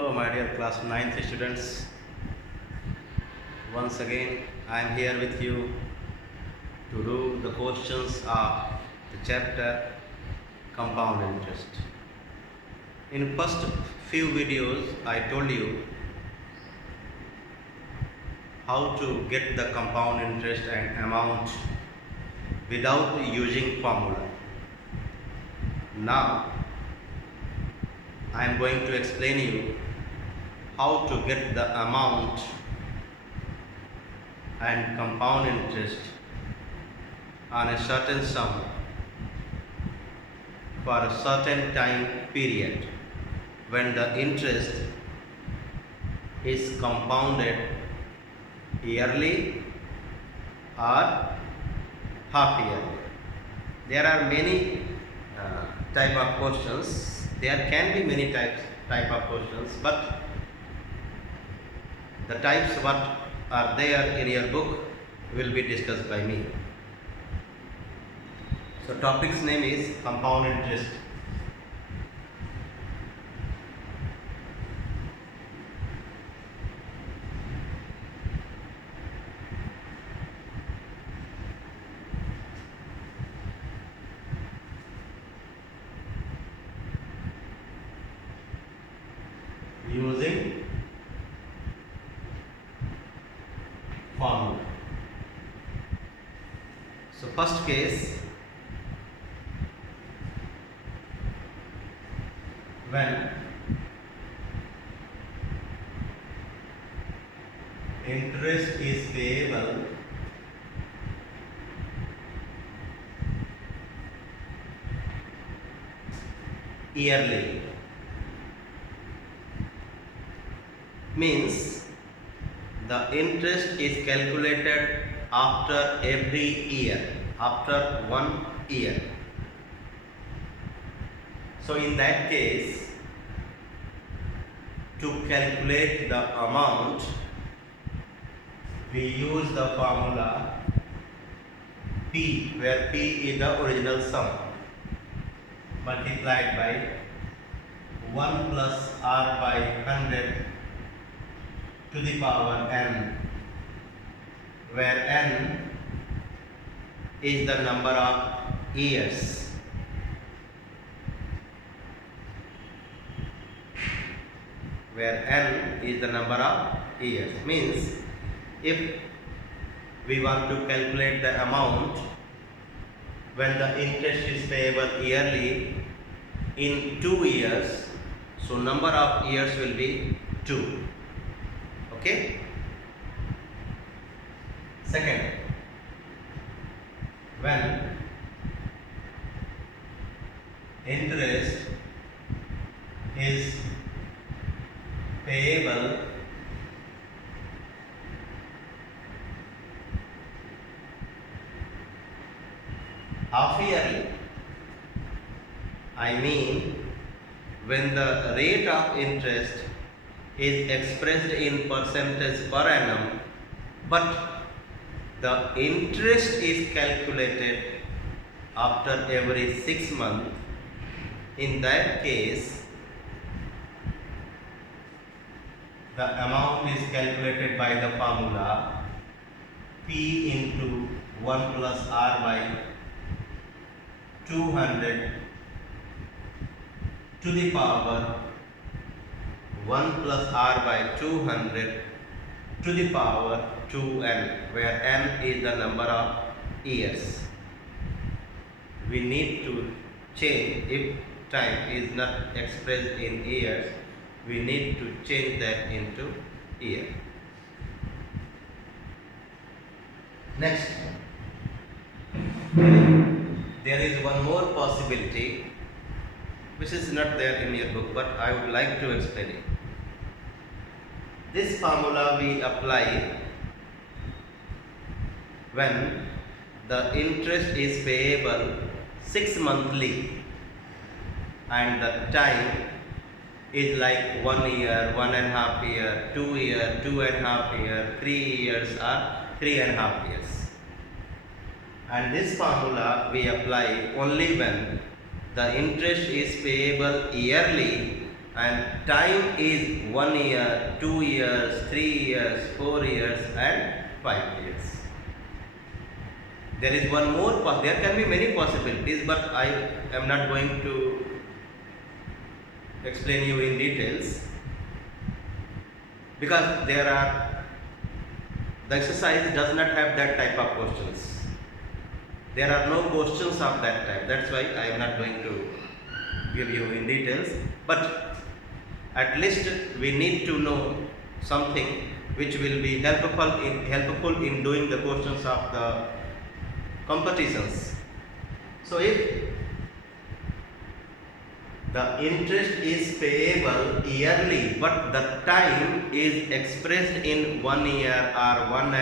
Hello, my dear class 9th students. Once again, I am here with you to do the questions of the chapter Compound Interest. In first few videos, I told you how to get the compound interest and amount without using formula. Now, I am going to explain you how to get the amount and compound interest on a certain sum for a certain time period when the interest is compounded yearly or half yearly. There are many type of questions. There can be many type of questions, but the types what are there in your book will be discussed by me. So topic's name is compound interest. Using formula. So first case, when interest is payable yearly, means the interest is calculated after every year, after 1 year. So in that case, to calculate the amount, we use the formula P, where P is the original sum, multiplied by 1 plus R by 100 to the power n, where n is the number of years. Where n is the number of years, means if we want to calculate the amount when the interest is payable yearly in 2 years, so number of years will be 2. Okay. Second, when interest is payable half yearly, I mean when the rate of interest is expressed in percentage per annum, but the interest is calculated after every 6 months. In that case, the amount is calculated by the formula P into 1 plus R by 200 to the power 1 plus R by 200 to the power 2n, where n is the number of years. We need to change, if time is not expressed in years, we need to change that into year. Next, there is one more possibility which is not there in your book, but I would like to explain it. This formula we apply when the interest is payable 6 monthly and the time is like 1 year, 1.5 year, 2 year, 2.5 year, 3 years or 3.5 years. And this formula we apply only when the interest is payable yearly and time is 1 year, 2 years, 3 years, 4 years and 5 years. There is one more, there can be many possibilities, but I am not going to explain you in details, because the exercise does not have that type of questions. There are no questions of that type. That's why I am not going to give you in details, but at least we need to know something which will be helpful in doing the questions of the competitions. So if the interest is payable yearly, but the time is expressed in 1 year or 1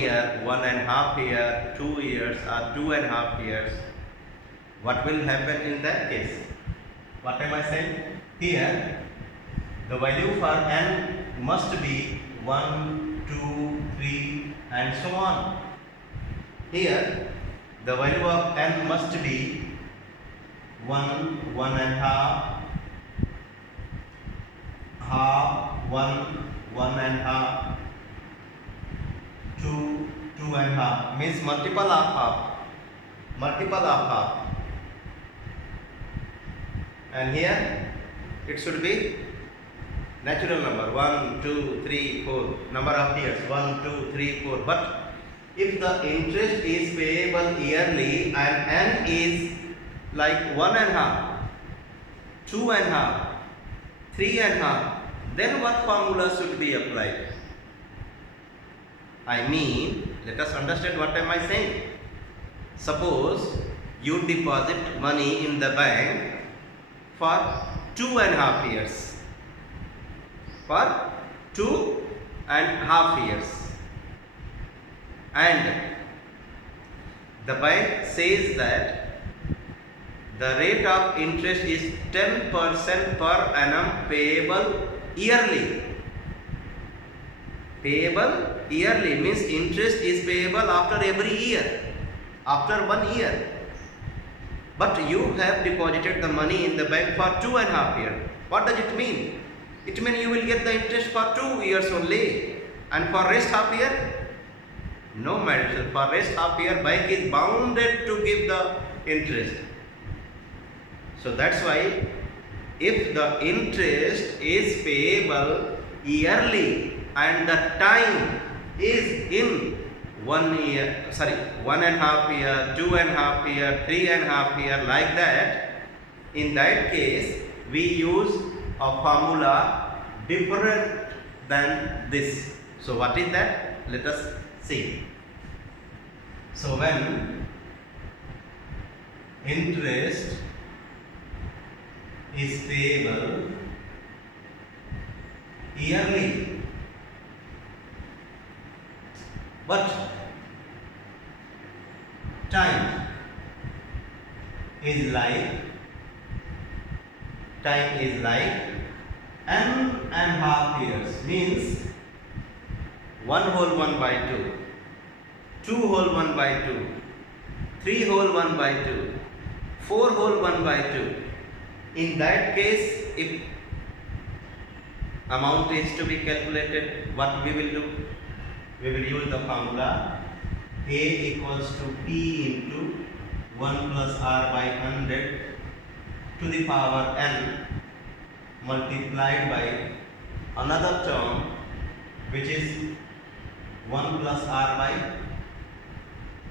year, 1.5 year, 2 years or 2.5 years, what will happen in that case? What am I saying? Here, the value for n must be 1, 2, 3 and so on. Here, the value of n must be 1, 1.5, half, 1, 1.5, 2, 2.5, means multiple of half. And here it should be natural number 1, 2, 3, 4, number of years 1, 2, 3, 4. But if the interest is payable yearly and n is like 1.5, 2.5, 3.5, then what formula should be applied? I mean, let us understand what am I saying. Suppose you deposit money in the bank for 2.5 years. For 2.5 years. And the bank says that the rate of interest is 10% per annum payable yearly. Payable yearly means interest is payable after every year, after 1 year. But you have deposited the money in the bank for 2.5 years. What does it mean? It means you will get the interest for 2 years only, and for rest half year, no matter. For rest half year, bank is bounded to give the interest. So that's why, if the interest is payable yearly and the time is in 1 year, 1.5 year, 2.5 year, 3.5 year, like that, in that case we use a formula different than this. So what is that? Let us see. So when interest is payable yearly, but time is like n.5 years, means 1 whole 1 by 2, 2 whole 1 by 2, 3 whole 1 by 2, 4 whole 1 by 2. In that case, if amount is to be calculated, what we will do? We will use the formula A equals to P into 1 plus R by 100 to the power n multiplied by another term which is 1 plus R by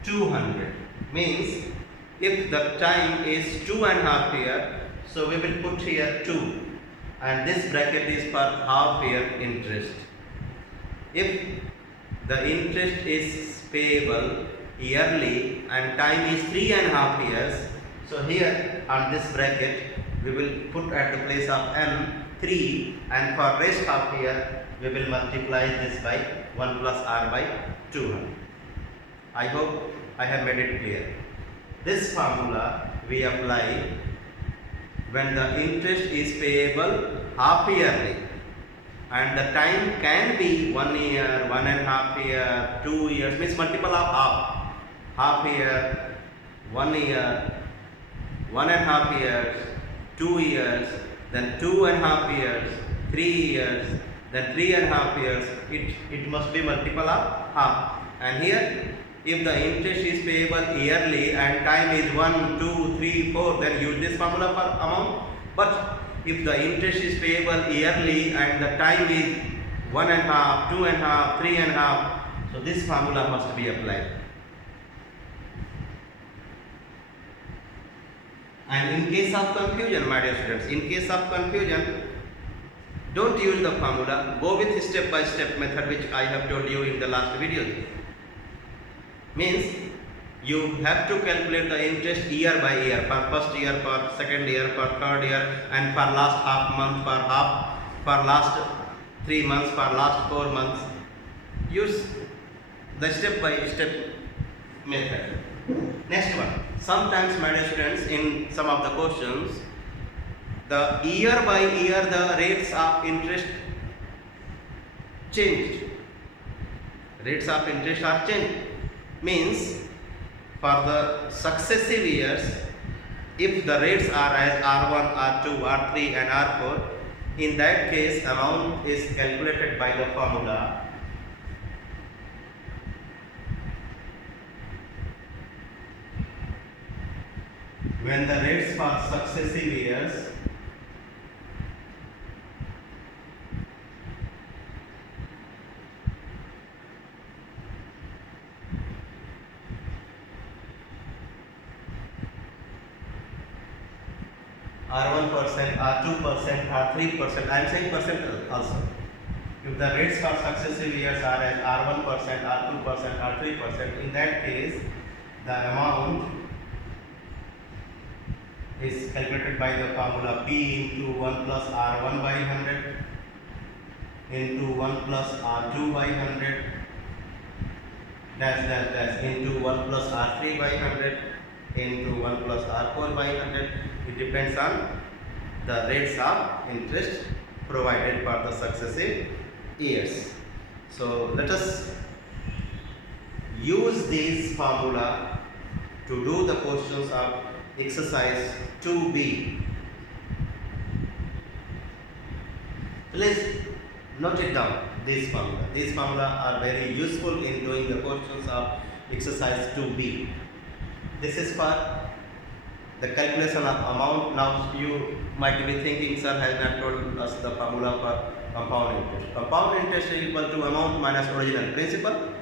200. Means if the time is 2.5 year, so we will put here 2, and this bracket is for half year interest. If the interest is payable yearly and time is 3.5 years, so here on this bracket we will put at the place of n 3, and for rest half year we will multiply this by 1 plus R by 200. I hope I have made it clear. This formula we apply when the interest is payable half yearly and the time can be 1 year, 1.5 year, 2 years, means multiple of half year, 1 year, 1.5 years, 2 years, then 2.5 years, 3 years, then 3.5 years, it must be multiple of half. And here, if the interest is payable yearly and time is 1, 2, 3, 4, then use this formula for amount. But if the interest is payable yearly and the time is 1.5, 2.5, 3.5, so this formula must be applied. And in case of confusion, my dear students, in case of confusion, don't use the formula, go with step-by-step method which I have told you in the last video. Means you have to calculate the interest year by year, for first year, for second year, for third year, and for last half month, for last 3 months, for last 4 months. Use the step-by-step method. Next one. Sometimes, my dear students, in some of the questions, the year by year the rates of interest changed. Rates of interest are changed. Means for the successive years, if the rates are as R1, R2, R3 and R4, in that case amount is calculated by the formula when the rates for successive years are 1%, are 2%, are 3%. I am saying percent also. If the rates for successive years are as R1%, R2%, R3%, in that case the amount is calculated by the formula P into 1 plus R1 by 100 into 1 plus R2 by 100 dash into 1 plus R3 by 100 into 1 plus R4 by 100. It depends on the rates of interest provided for the successive years. So let us use this formula to do the questions of exercise 2B. Please note it down, this formula. These formula are very useful in doing the questions of exercise 2B. This is for the calculation of amount. Now you might be thinking, sir has not told us the formula for compound interest. Compound interest is equal to amount minus original principal.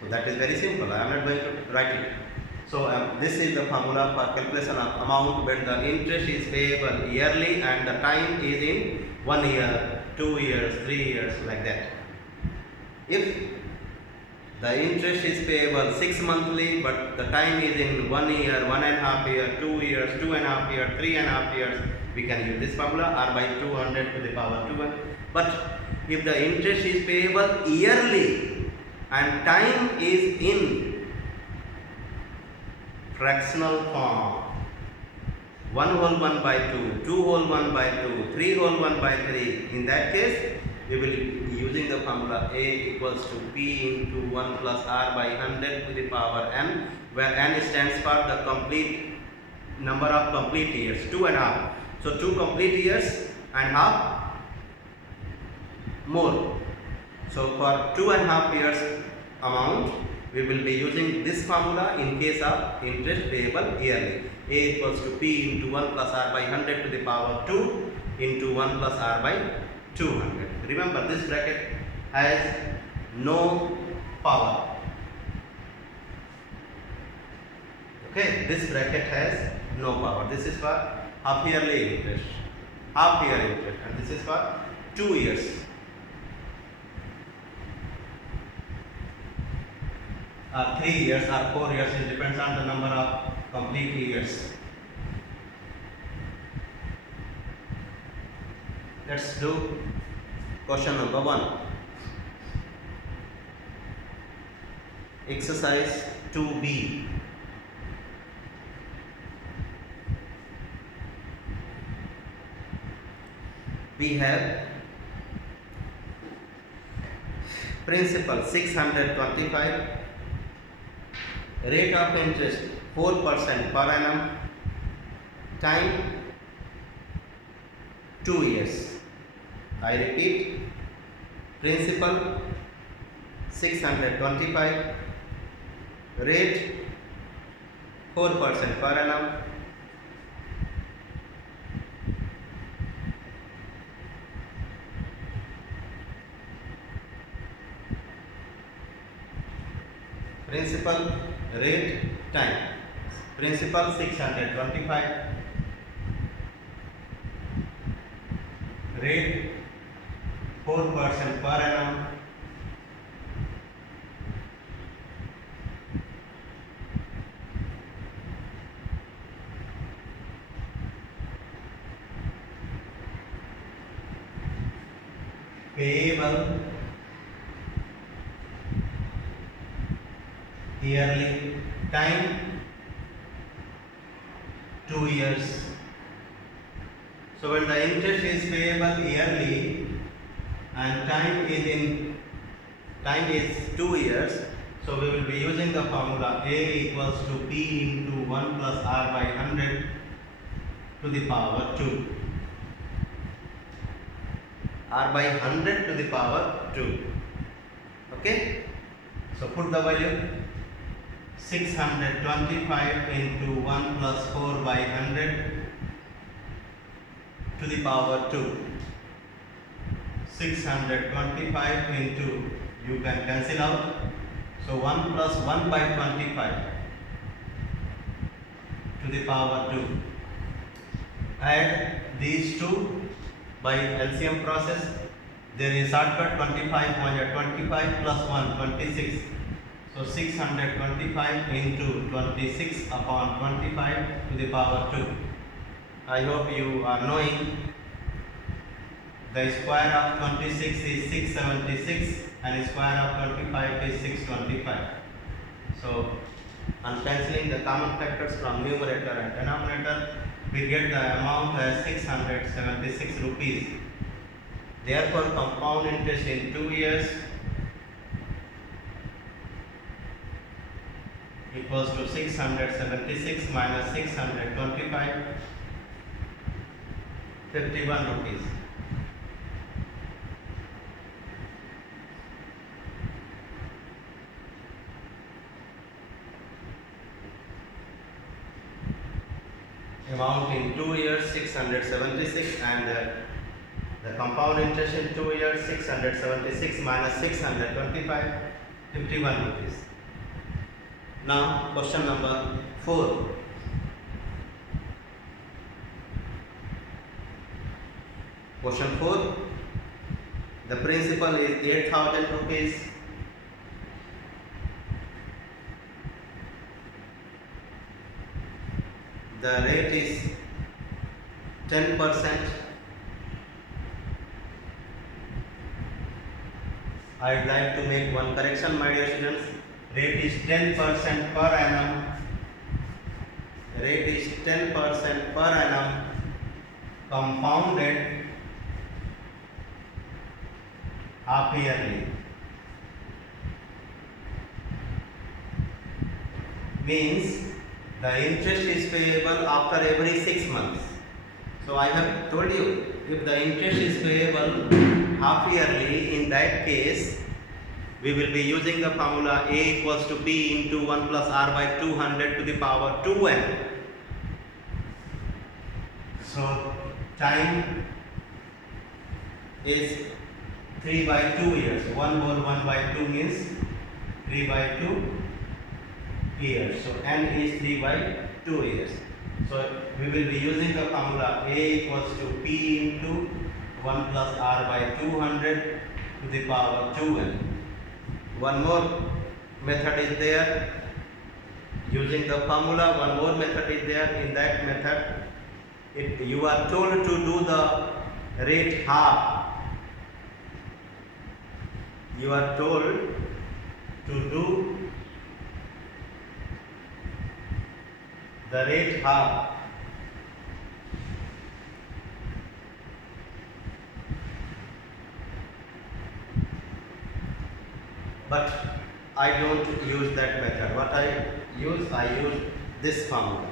So that is very simple. I am not going to write it. So this is the formula for calculation of amount when the interest is payable yearly and the time is in 1 year, 2 years, 3 years, like that. If the interest is payable 6 monthly, but the time is in 1 year, 1.5 year, 2 years, 2.5 years, 3.5 years, we can use this formula R by 200 to the power 2. But if the interest is payable yearly and time is in fractional form, 1 whole 1 by 2, 2 whole 1 by 2, 3 whole 1 by 3, in that case we will be using the formula A equals to P into 1 plus R by 100 to the power n, where n stands for the complete number of complete years, 2.5. So 2 complete years and half more. So for 2.5 years amount, we will be using this formula in case of interest payable yearly. A equals to P into 1 plus R by 100 to the power 2 into 1 plus R by 200. Remember, this bracket has no power. Okay, this bracket has no power. This is for half yearly interest, half year interest, and this is for 2 years. Or 3 years or 4 years, it depends on the number of complete years. Let's do question number 1. Exercise 2B. We have principal 625, rate of interest 4% per annum, time 2 years. I repeat, principal 625, rate 4% per annum, principal, rate, time. Principal 625, rate 4% per annum, payable yearly, time 2 years. So when the interest is payable yearly and time is 2 years, so we will be using the formula A equals to P into 1 plus R by 100 to the power 2. R by 100 to the power 2. Okay? So put the value 625 into 1 plus 4 by 100 to the power 2. 625 into, you can cancel out, so 1 plus 1 by 25 to the power 2. Add these two by LCM process. There is shortcut, 25 25 plus 1 26. So 625 into 26 upon 25 to the power 2. I hope you are knowing the square of 26 is 676 and square of 25 is 625. So on cancelling the common factors from numerator and denominator, we get the amount as 676 rupees. Therefore, compound interest in 2 years equals to 676 minus 625, 51 rupees. Amount in 2 years 676 and the compound interest in 2 years 676 minus 625, 51 rupees. Now question number 4. Question 4. The principal is 8,000 rupees. The rate is 10%. I would like to make one correction, my dear students. Rate is 10% per annum. Rate is 10% per annum, compounded half yearly. Means the interest is payable after every 6 months. So I have told you, if the interest is payable half yearly, in that case we will be using the formula A equals to P into 1 plus R by 200 to the power 2n. So time is 3 by 2 years. 1 more 1 by 2 means 3 by 2 years. So n is 3 by 2 years. So we will be using the formula A equals to P into 1 plus R by 200 to the power 2n. One more method is there. Using the formula, one more method is there. In that method, you are told to do the rate half. You are told to do the rate half. But I don't use that method. What I use this formula.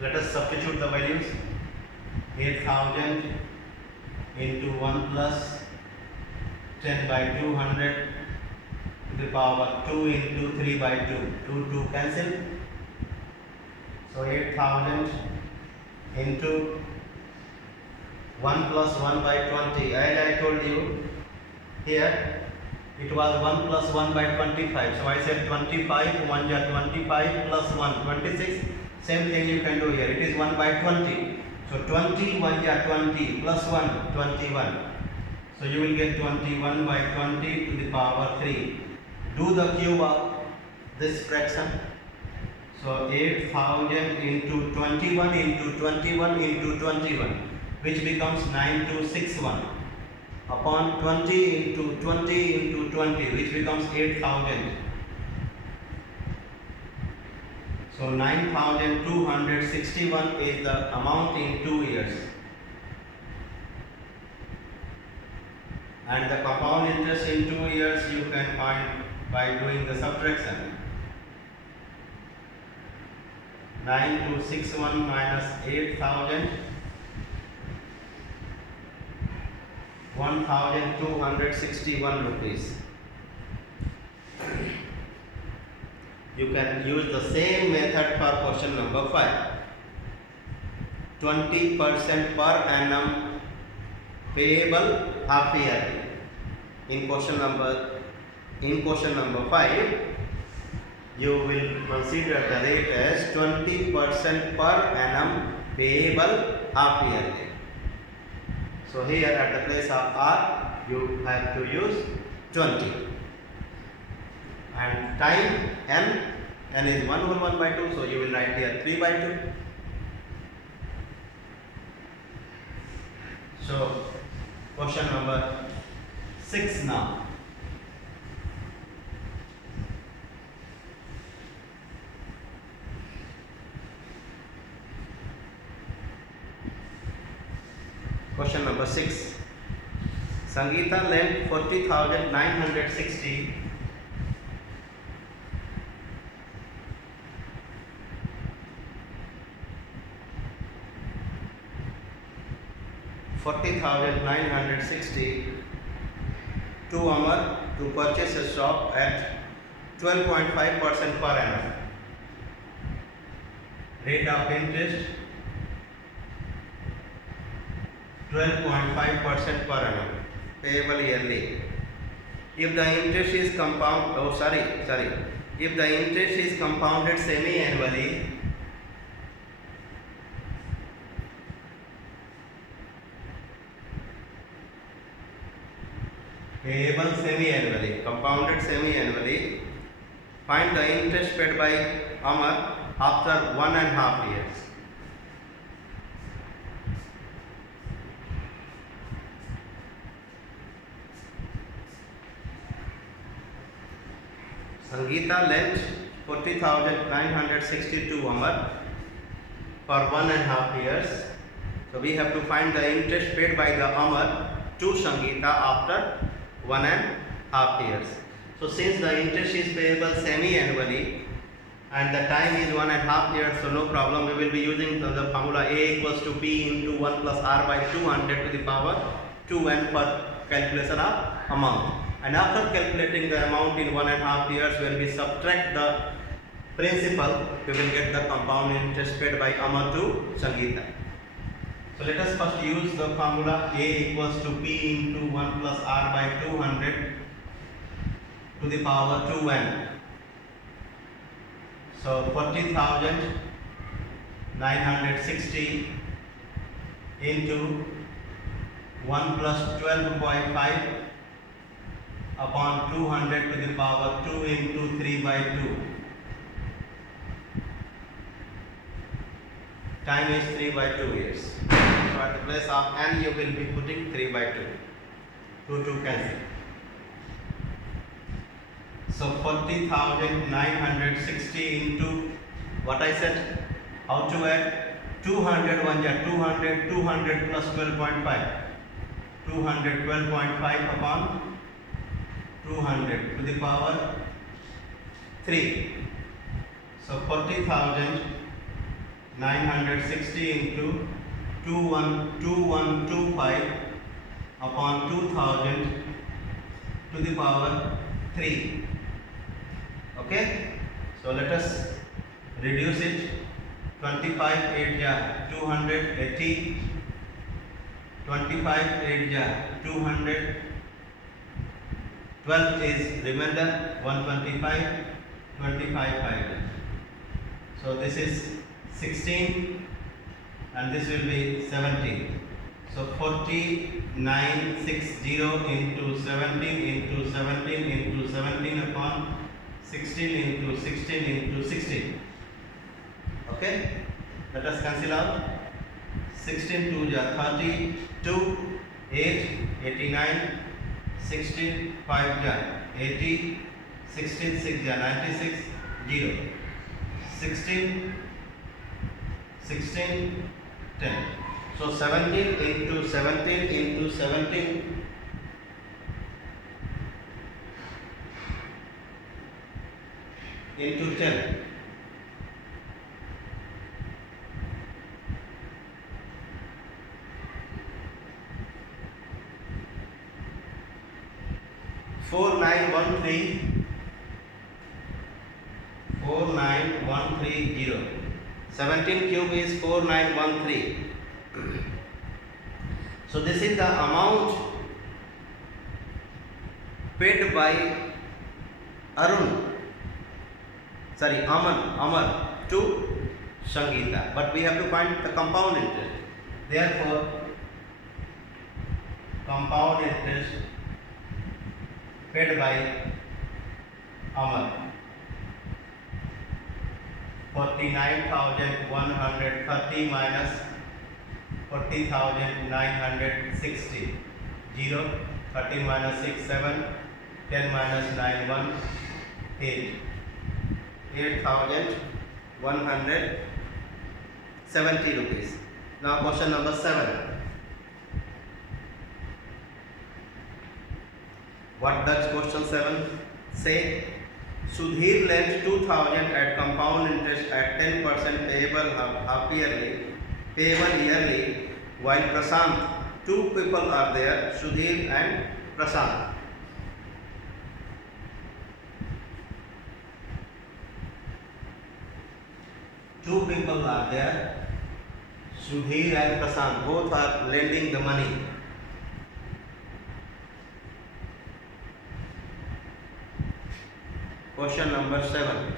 Let us substitute the values. 8,000 into 1 plus 10 by 200 to the power 2 into 3 by 2. 2 cancel. So 8000 into 1 plus 1 by 20. As I told you here, it was 1 plus 1 by 25. So I said 25, 1 is 25 plus 1, 26. Same thing you can do here. It is 1 by 20. So 20, 1 is 20 plus 1, 21. So you will get 21 by 20 to the power 3. Do the cube of this fraction. So 8000 into 21 into 21 into 21, which becomes 9261, upon 20 into 20 into 20, which becomes 8000. So 9261 is the amount in 2 years. And the compound interest in 2 years you can find by doing the subtraction. 9261 minus 8000, 1261 rupees. You can use the same method for question number 5. 20% per annum payable half yearly. In question number 5, you will consider the rate as 20% per annum payable half yearly. So here at the place of R, you have to use 20. And time n is 1 whole 1 by 2, so you will write here 3 by 2. So question number 6 now. Question number 6. Sangeeta lent 40,960 to Amar to purchase a stock at 12.5% per annum. Rate of interest 12.5% per annum, payable yearly. If the interest is if the interest is compounded semi-annually, payable semi-annually, compounded semi-annually, find the interest paid by Amar after 1.5 years. Sangeeta lent 40,960 to Amar for 1.5 years. So we have to find the interest paid by the Amar to Sangeeta after 1.5 years. So since the interest is payable semi-annually and the time is 1.5 years, so no problem. We will be using the formula A equals to P into 1 plus R by 200 to the power 2n for calculation of amount. And after calculating the amount in 1.5 years, when we subtract the principal, we will get the compound interest paid by Amar to Sangeeta. So let us first use the formula A equals to P into 1 plus R by 200 to the power 2n. So 40,960 into 1 plus 12.5 upon 200 to the power 2 into 3 by 2. Time is 3 by 2 years. So at the place of n you will be putting 3 by 2. 2 cancel. So 40,960 into what I said, how to add 200, 200 plus 12.5. 212.5 upon 200 to the power 3. So 40,960 into 2125 upon 2000 to the power 3. Okay, so let us reduce it. 25 8 ja 280, 25 8 ja 200, 12 is remainder 125, 25 5. So this is 16 and this will be 17. So 4960 into 17 into 17 into 17 upon 16 into 16 into 16. Okay, let us cancel out. 16 2 ja 30, 2 8 89, 16 5 ja 80, 16 6 ja 96, 0. 16 16 10. So 17 into 17 into 17 into 10. 4913, 49130. 17 cube is 4913. So this is the amount paid by Amar to Sangeeta. But we have to find the compound interest. Therefore, compound interest paid by Amar 49,130 minus 40,960. 0, 13 minus 6 7, 10 minus 9 1, 8. 8,170 rupees. Now question number 7. What does question 7 say? Sudhir lent 2,000 at compound interest at 10% payable yearly, while Prashant, two people are there, Sudhir and Prashant. Two people are there, Sudhir and Prashant, both are lending the money. Question number 7.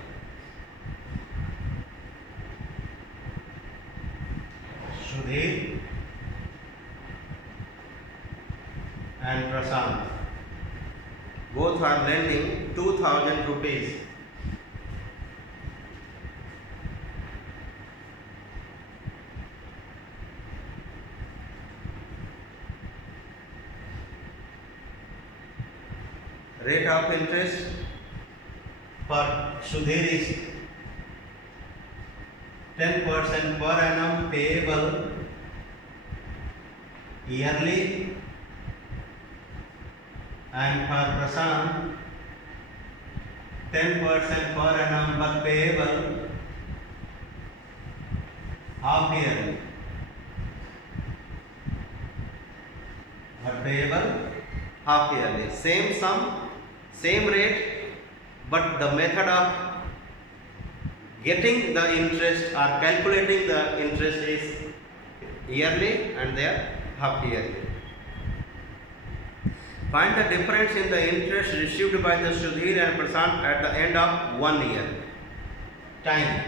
Sudhir and Prashant both are lending 2,000 rupees. Rate of interest for Sudhir is 10% per annum payable yearly, and for Prashant 10% per annum but payable half yearly. But payable half yearly. Same sum, same rate, but the method of getting the interest or calculating the interest is yearly and they are half yearly. Find the difference in the interest received by the Sudhir and Prashant at the end of 1 year. Time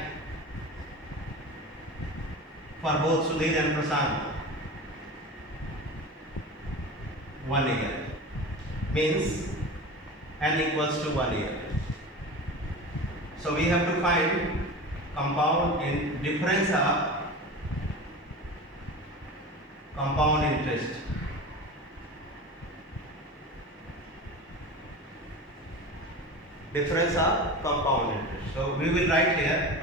for both Sudhir and Prashant. 1 year means n equals to 1 year. So we have to find compound in difference of compound interest. Difference of compound interest. So we will write here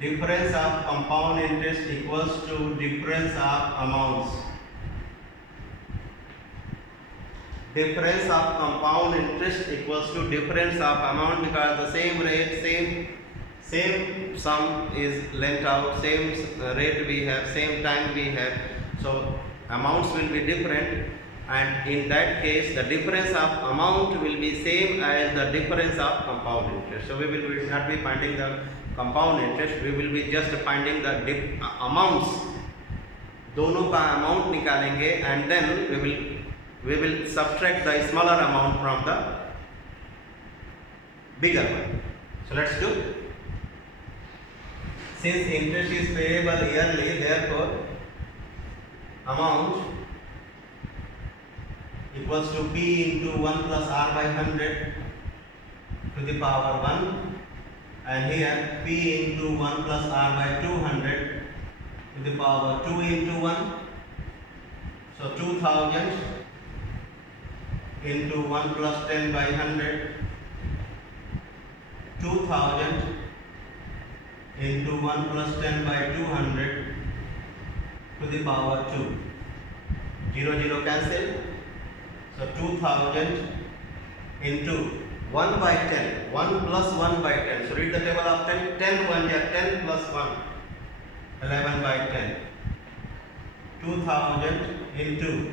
difference of compound interest equals to difference of amounts. Difference of compound interest equals to difference of amount, because the same rate, same sum is lent out, same rate we have, same time we have, so amounts will be different. and in that case the difference of amount will be same as the difference of compound interest. So we will not be finding the compound interest, we will be just finding the amounts. दोनों का amount निकालेंगे and then we will subtract the smaller amount from the bigger one. So let's do. Since interest is payable yearly, therefore amount equals to P into 1 plus R by 100 to the power 1, and here P into 1 plus R by 200 to the power 2 into 1. So 2000 into 1 plus 10 by 100, 2000 into 1 plus 10 by 200 to the power 2. 0 0 cancel. So 2000 into 1 by 10, 1 plus 1 by 10. So read the table of 10. 10 1 is 10 plus 1, 11 by 10. 2000 into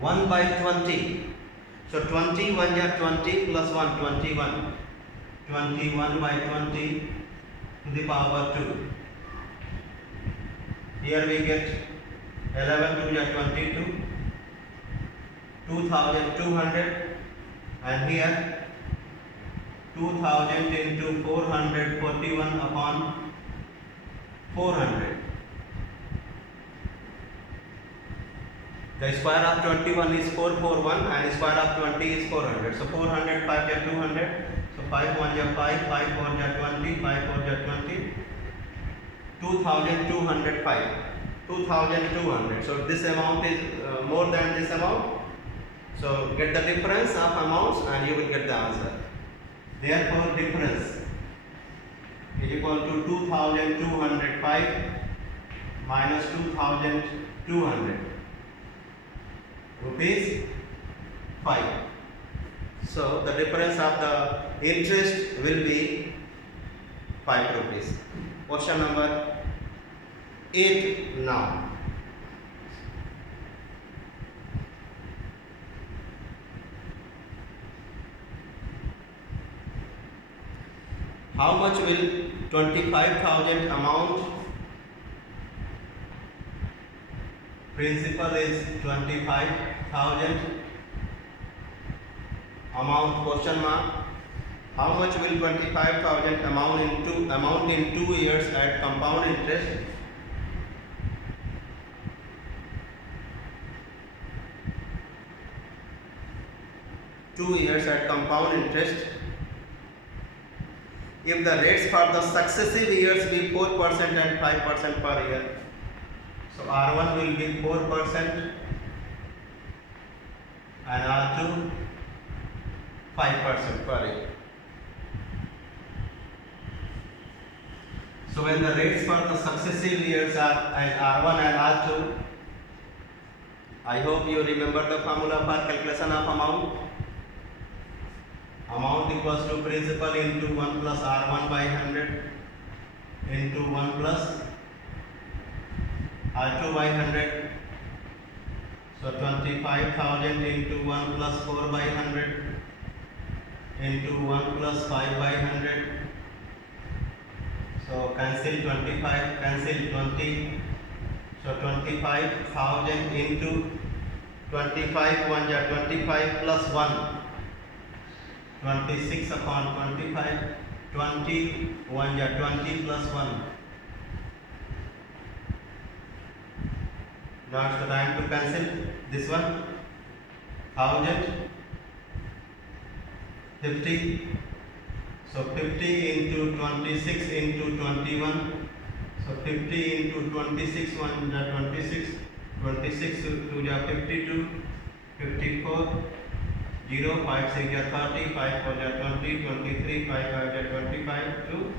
1 by 20. So 20 1 is 20 plus 1, 21. 21 by 20 to the power 2. Here we get 11 2 is 22. 2200, and here 2000 into 441 upon 400. The square of 21 is 441 and square of 20 is 400. So 400 5 is 200. So 5 1 is 5, 5 4 is 20, 5 4 is 20. 2205. 2200. So this amount is more than this amount. So get the difference of amounts and you will get the answer. Therefore difference is equal to 2205 minus 2200 rupees 5. So the difference of the interest will be 5 rupees. Question number 8 now. How much will 25,000 amount? Principal is 25,000. Amount question mark. How much will 25,000 amount in 2 years at compound interest? Two years at compound interest. If the rates for the successive years be 4% and 5% per year, so R1 will be 4% and R2 5% per year. So when the rates for the successive years are as R1 and R2, I hope you remember the formula for calculation of amount. Amount equals to principal into 1 plus R1 by 100 into 1 plus R2 by 100. So 25,000 into 1 plus 4 by 100 into 1 plus 5 by 100. So cancel 25, cancel 20. So 25,000 into 25 1 is 25 plus 1. 26 upon 25, 20, 1 is 20 plus 1. Now it's the time to cancel this one. 1000, 50. So 50 into 26 into 21. So 50 into 26, 1 is 26. 26 2 is 52, 54. 0, 5 6 is 30, 5 4 is 20, 23, 5 5 is 25, 2.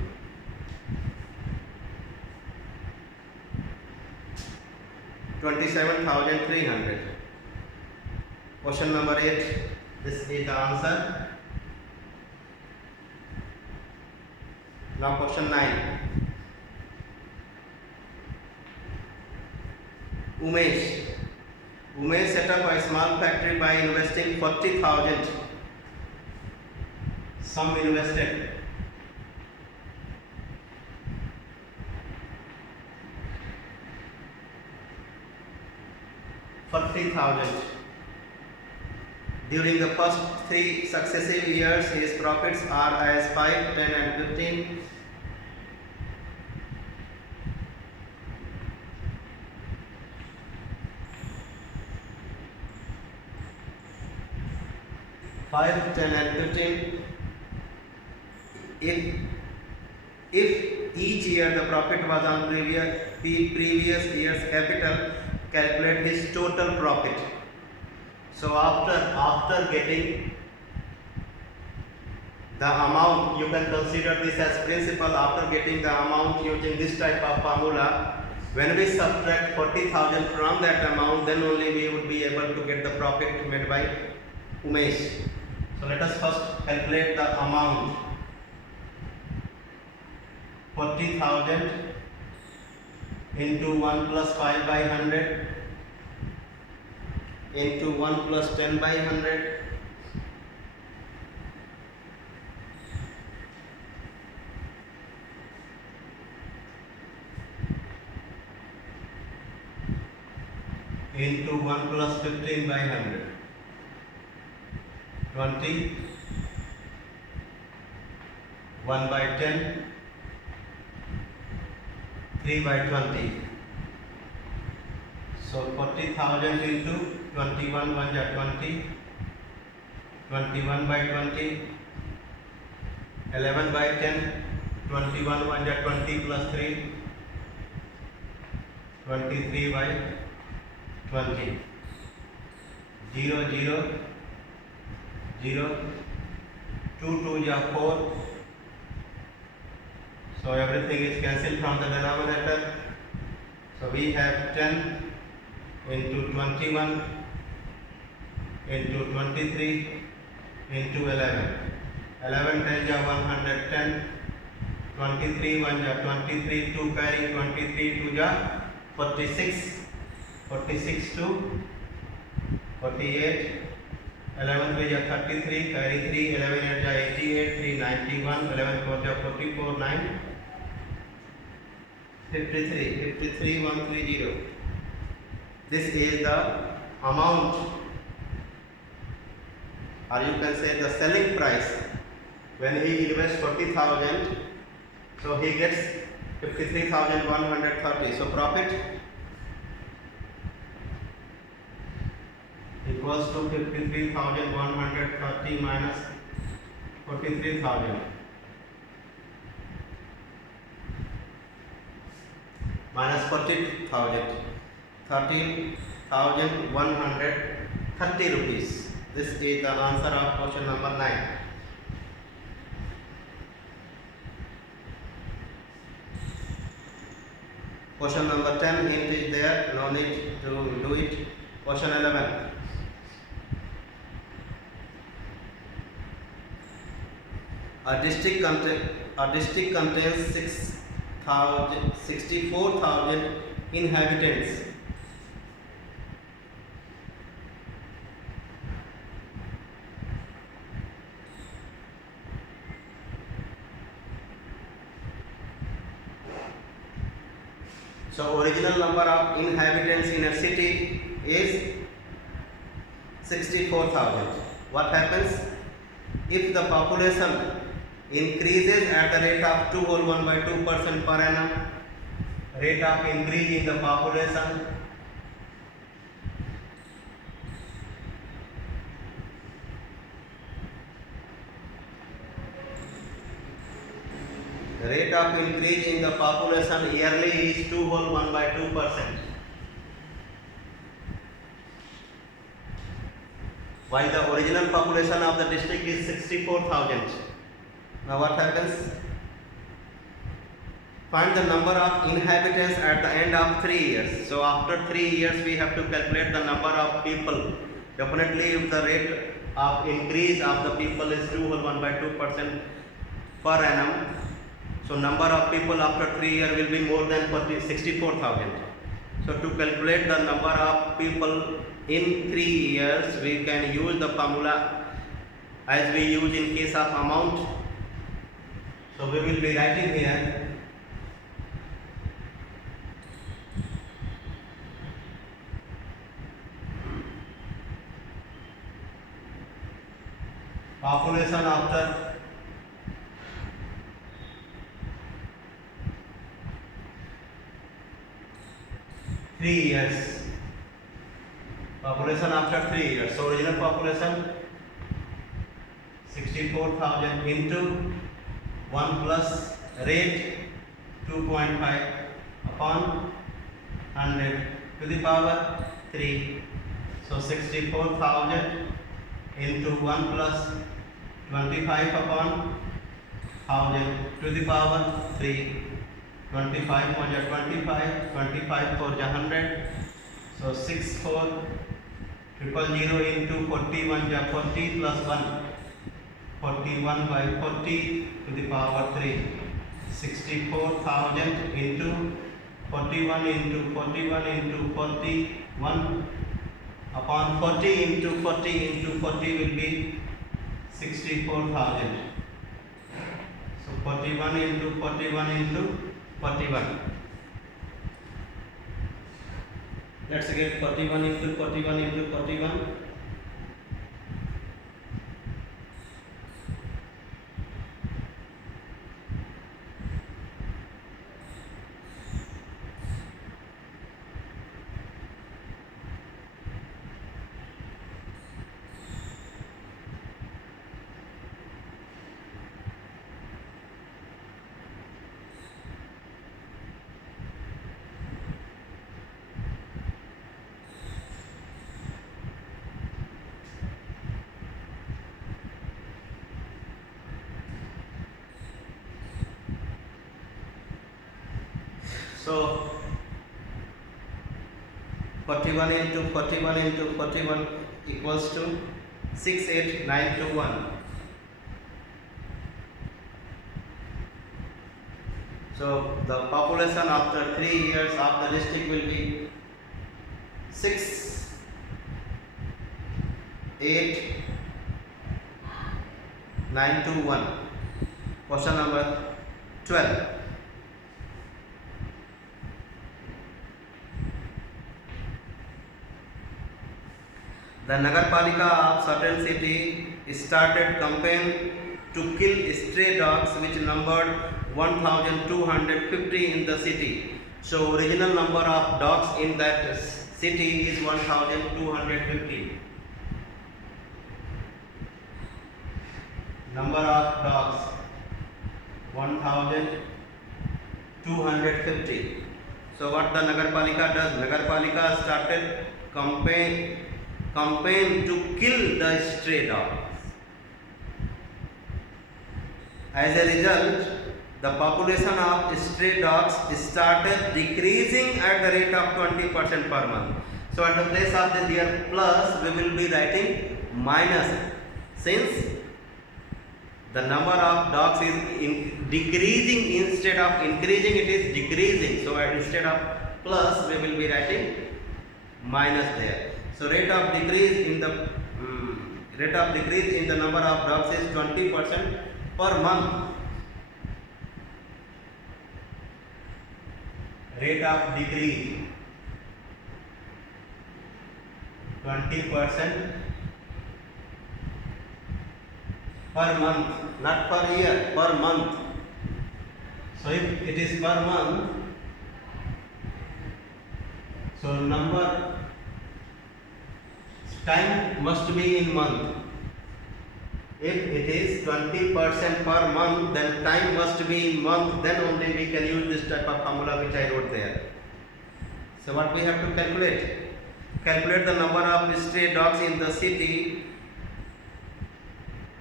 27,300. Question number 8. This is the answer. Now question 9. Umesh Umesh set up a small factory by investing 40,000. Some invested 40,000. During the first 3 successive years, his profits are as 5, 10 and 15. Five, 10 and 15. If each year the profit was on previous year's capital, calculate his total profit. So after getting the amount, you can consider this as principal. After getting the amount using this type of formula, when we subtract 40,000 from that amount, then only we would be able to get the profit made by Umesh. So let us first calculate the amount. 40,000 into 1 plus 5 by 100 into 1 plus 10 by 100 into 1 plus 15 by 100, 20, 1 by 10, 3 by 20. So 40,000 into 21 1 is 20, 21 by 20, 11 by 10, 21 1 is 20 plus 3, 23 by 20, 0 0 0, 2 2 is 4. So everything is cancelled from the denominator. So we have 10 into 21 into 23 into 11. 11 10 is 110. 23 1 is 23. 2 carry 23 2 is 46. 46 to 48. 11 3 is 33. Carry 3. 11 8 is 88. 3 91. 11 4 is 44. 9 53 130. This is the amount, or you can say the selling price. When he invests 40,000, so he gets 53,130. So profit equals to 53,130 minus 43,000. Minus 40,000, 13,130 rupees. This is the answer of question number 9. Question number 10, hint is there, no need to do it. Question 11. A district contains 64,000 inhabitants. So original number of inhabitants in a city is 64,000. What happens if the population increases at the rate of 2 whole 1 by 2% per annum? Rate of increase in the population yearly is 2 whole 1 by 2%. While the original population of the district is 64,000. Now what happens? Find the number of inhabitants at the end of 3 years. So after 3 years we have to calculate the number of people. Definitely if the rate of increase of the people is 2 whole 1 by 2% per annum, so number of people after 3 years will be more than 64,000. So to calculate the number of people in 3 years, we can use the formula as we use in case of amount. So we will be writing here population after 3 years. Population after 3 years. So original population 64,000 into 1 plus rate 2.5 upon 100 to the power 3. So 64,000 into 1 plus 25 upon 1000 to the power 3. 25 1 25, 25 4 100. So 64 000 into 41 40 plus 1. 41 by 40 to the power 3. 64,000 into 41 into 41 into 41 upon 40 into 40 into 40 will be 64,000. So 41 into 41 into 41. Let's get 41 into 41 into 41. So 41 into 41 into 41 equals to 68921. So the population after 3 years of the district will be 68921. Question number 12. The Nagarpalika of certain city started campaign to kill stray dogs which numbered 1250 in the city. So original number of dogs in that city is 1250. Number of dogs 1250. So what the Nagarpalika does? Nagarpalika started campaign to kill the stray dogs. As a result, the population of stray dogs started decreasing at the rate of 20% per month. So at the place of the here plus, we will be writing minus, since the number of dogs is decreasing instead of increasing, it is decreasing. So instead of plus, we will be writing minus there. So rate of decrease in the number of dogs is 20% per month. Rate of decrease 20% per month, not per year, per month. So if it is per month, so number time must be in month. If it is 20% per month, then time must be in month, then only we can use this type of formula which I wrote there. So what we have to calculate? Calculate the number of stray dogs in the city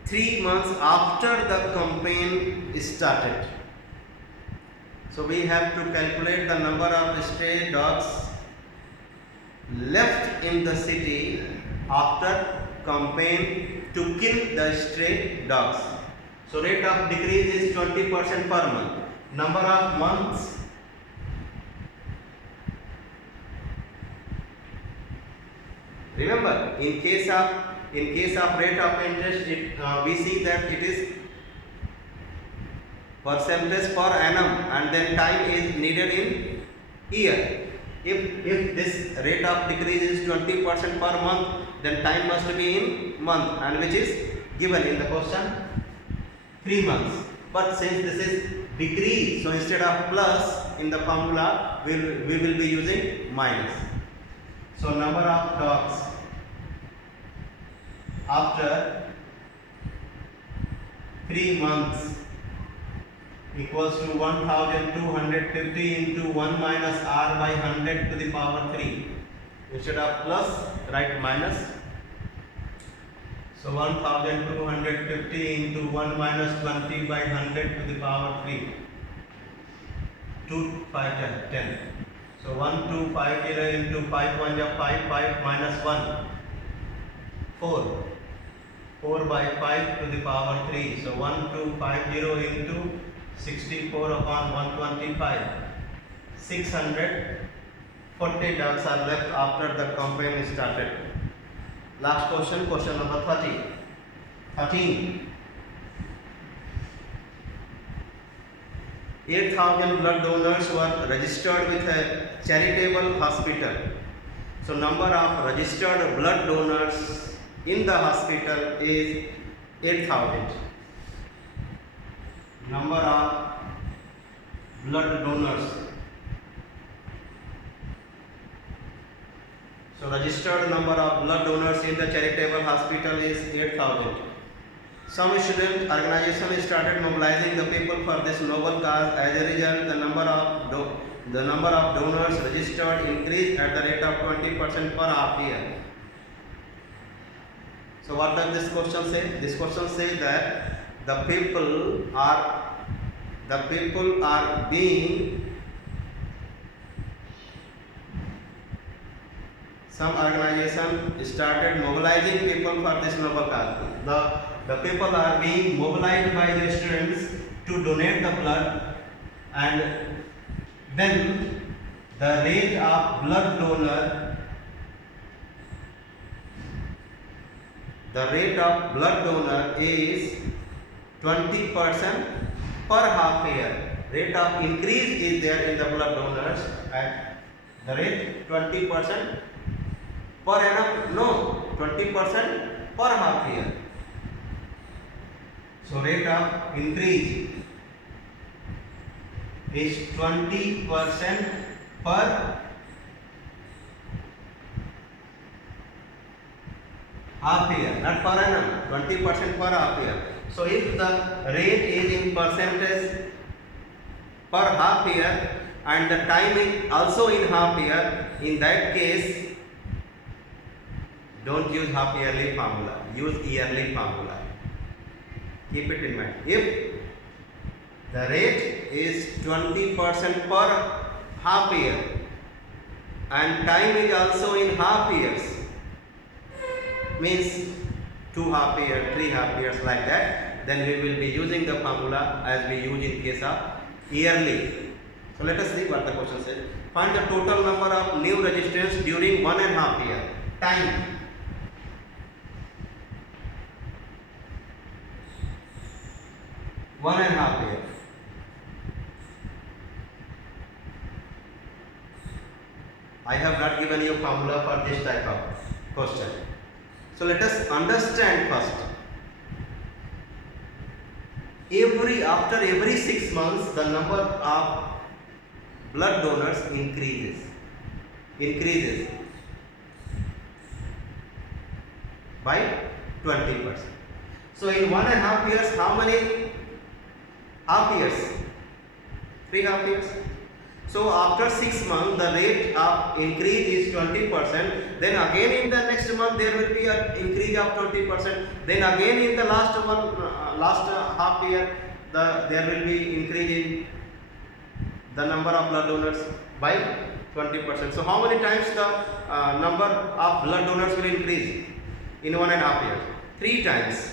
3 months after the campaign started. So we have to calculate the number of stray dogs left in the city after campaign to kill the stray dogs. So rate of decrease is 20% per month. Number of months Remember, in case of rate of interest, we see that it is percentage per annum, and then time is needed in year. If this rate of decrease is 20% per month, then time must be in month, and which is given in the question 3 months. But since this is decrease, so instead of plus in the formula, we will be using minus. So number of dogs after 3 months equals to 1250 into 1 minus r by 100 to the power 3. Instead of plus, write minus. So 1250 into 1 minus 20 by 100 to the power 3. 2, 5, 10. So 1250 into 5 1 is 5, 5 minus 1, 4. 4 by 5 to the power 3. So 1250 into 64 upon 125. 640 ducks are left after the campaign started. Last question, question number 13. 8,000 blood donors were registered with a charitable hospital. So number of registered blood donors in the hospital is 8,000. Number of blood donors. So registered number of blood donors in the charitable hospital is 8,000. Some student organization started mobilizing the people for this noble cause. As a result, the number of donors registered increased at the rate of 20% per half year. So what does this question say? This question says that the people are being, some organization started mobilizing people for this noble cause. The people are being mobilized by the students to donate the blood, and then the rate of blood donor is 20% per half year. Rate of increase is there in the blood donors at the rate 20% per annum, no, 20% per half year. So rate of increase is 20% per half year, not per annum, 20% per half year. So if the rate is in percentage per half year and the time is also in half year, in that case don't use half yearly formula, use yearly formula. Keep it in mind. If the rate is 20% per half year and time is also in half years, means 2 half years, 3 half years, like that, then we will be using the formula as we use in case of yearly. So let us see what the question says. Find the total number of new registrants during 1.5 year. Time. One and a half year. I have not given you formula for this type of question. So let us understand first. After every 6 months, the number of blood donors increases by 20%. So in 1.5 years, how many half years? 3 half years. So after 6 months, the rate of increase is 20%. Then again in the next month there will be an increase of 20%. Then again in the last half year, there will be increase in the number of blood donors by 20%. So how many times the number of blood donors will increase in 1.5 years? 3 times.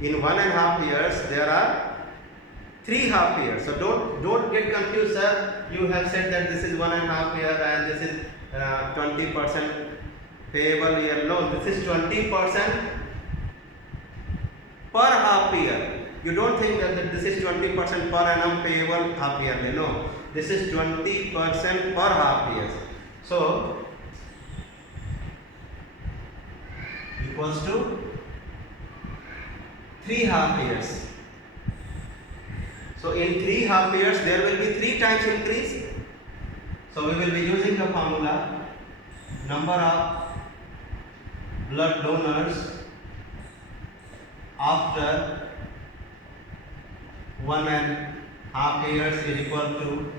In 1.5 years, there are 3 half years. So don't get confused, sir. You have said that this is 1.5 year and this is 20% payable year loan. This is 20% per half year. You don't think that this is 20% per annum payable half yearly. No, this is 20% per half year. So equals to 3 half years. So in 3 half years there will be 3 times increase. So we will be using the formula number of blood donors after 1.5 years is equal to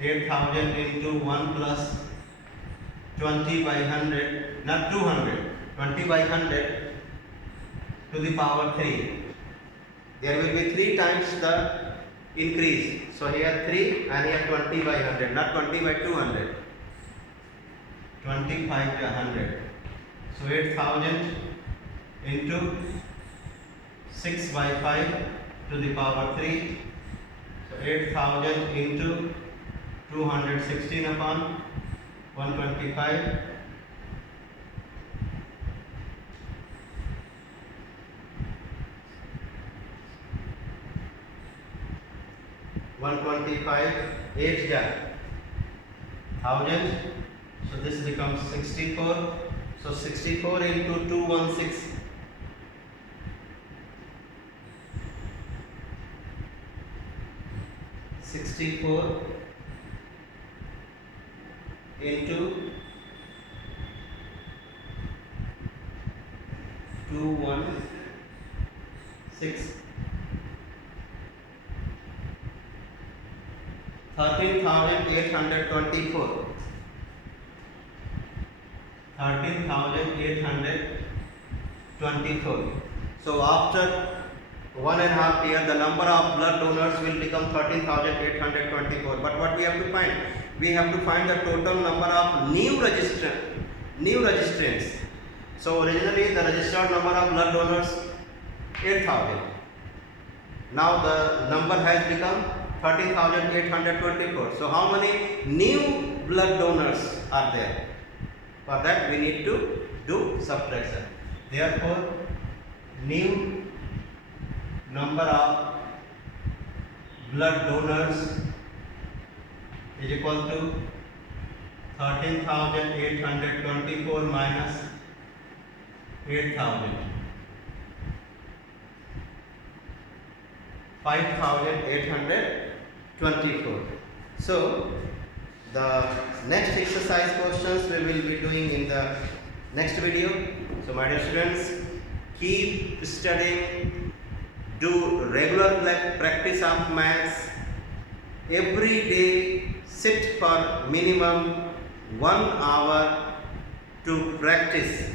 8,000 into 1 plus 20 by 100, not 200, 20 by 100 to the power 3. There will be 3 times the increase. So here 3 and here 20 by 100, not 20 by 200. 20 by 100. So 8,000 into 6 by 5 to the power 3. So 8,000 into 216 upon 125. 125, 8 ja 1000. So this becomes 64. So 64 into 216. 64 into 216. 13,824. 13,824. So after 1.5 year, the number of blood donors will become 13,824. But what we have to find? We have to find the total number of new registrants. So originally the registered number of blood donors 8,000. Now the number has become 13,824. So how many new blood donors are there? For that we need to do subtraction. Therefore, new number of blood donors is equal to 13,824 minus 8,000. 5,824. So the next exercise questions we will be doing in the next video. So my dear students, keep studying, do regular practice of maths. Every day sit for minimum 1 hour to practice.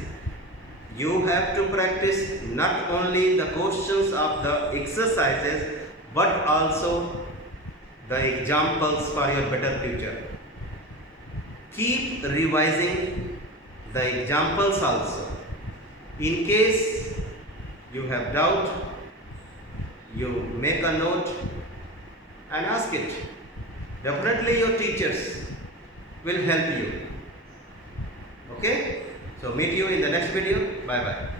You have to practice not only the questions of the exercises but also the examples for your better future. Keep revising the examples also. In case you have doubt, you make a note and ask it. Definitely your teachers will help you. Okay? So meet you in the next video. Bye bye.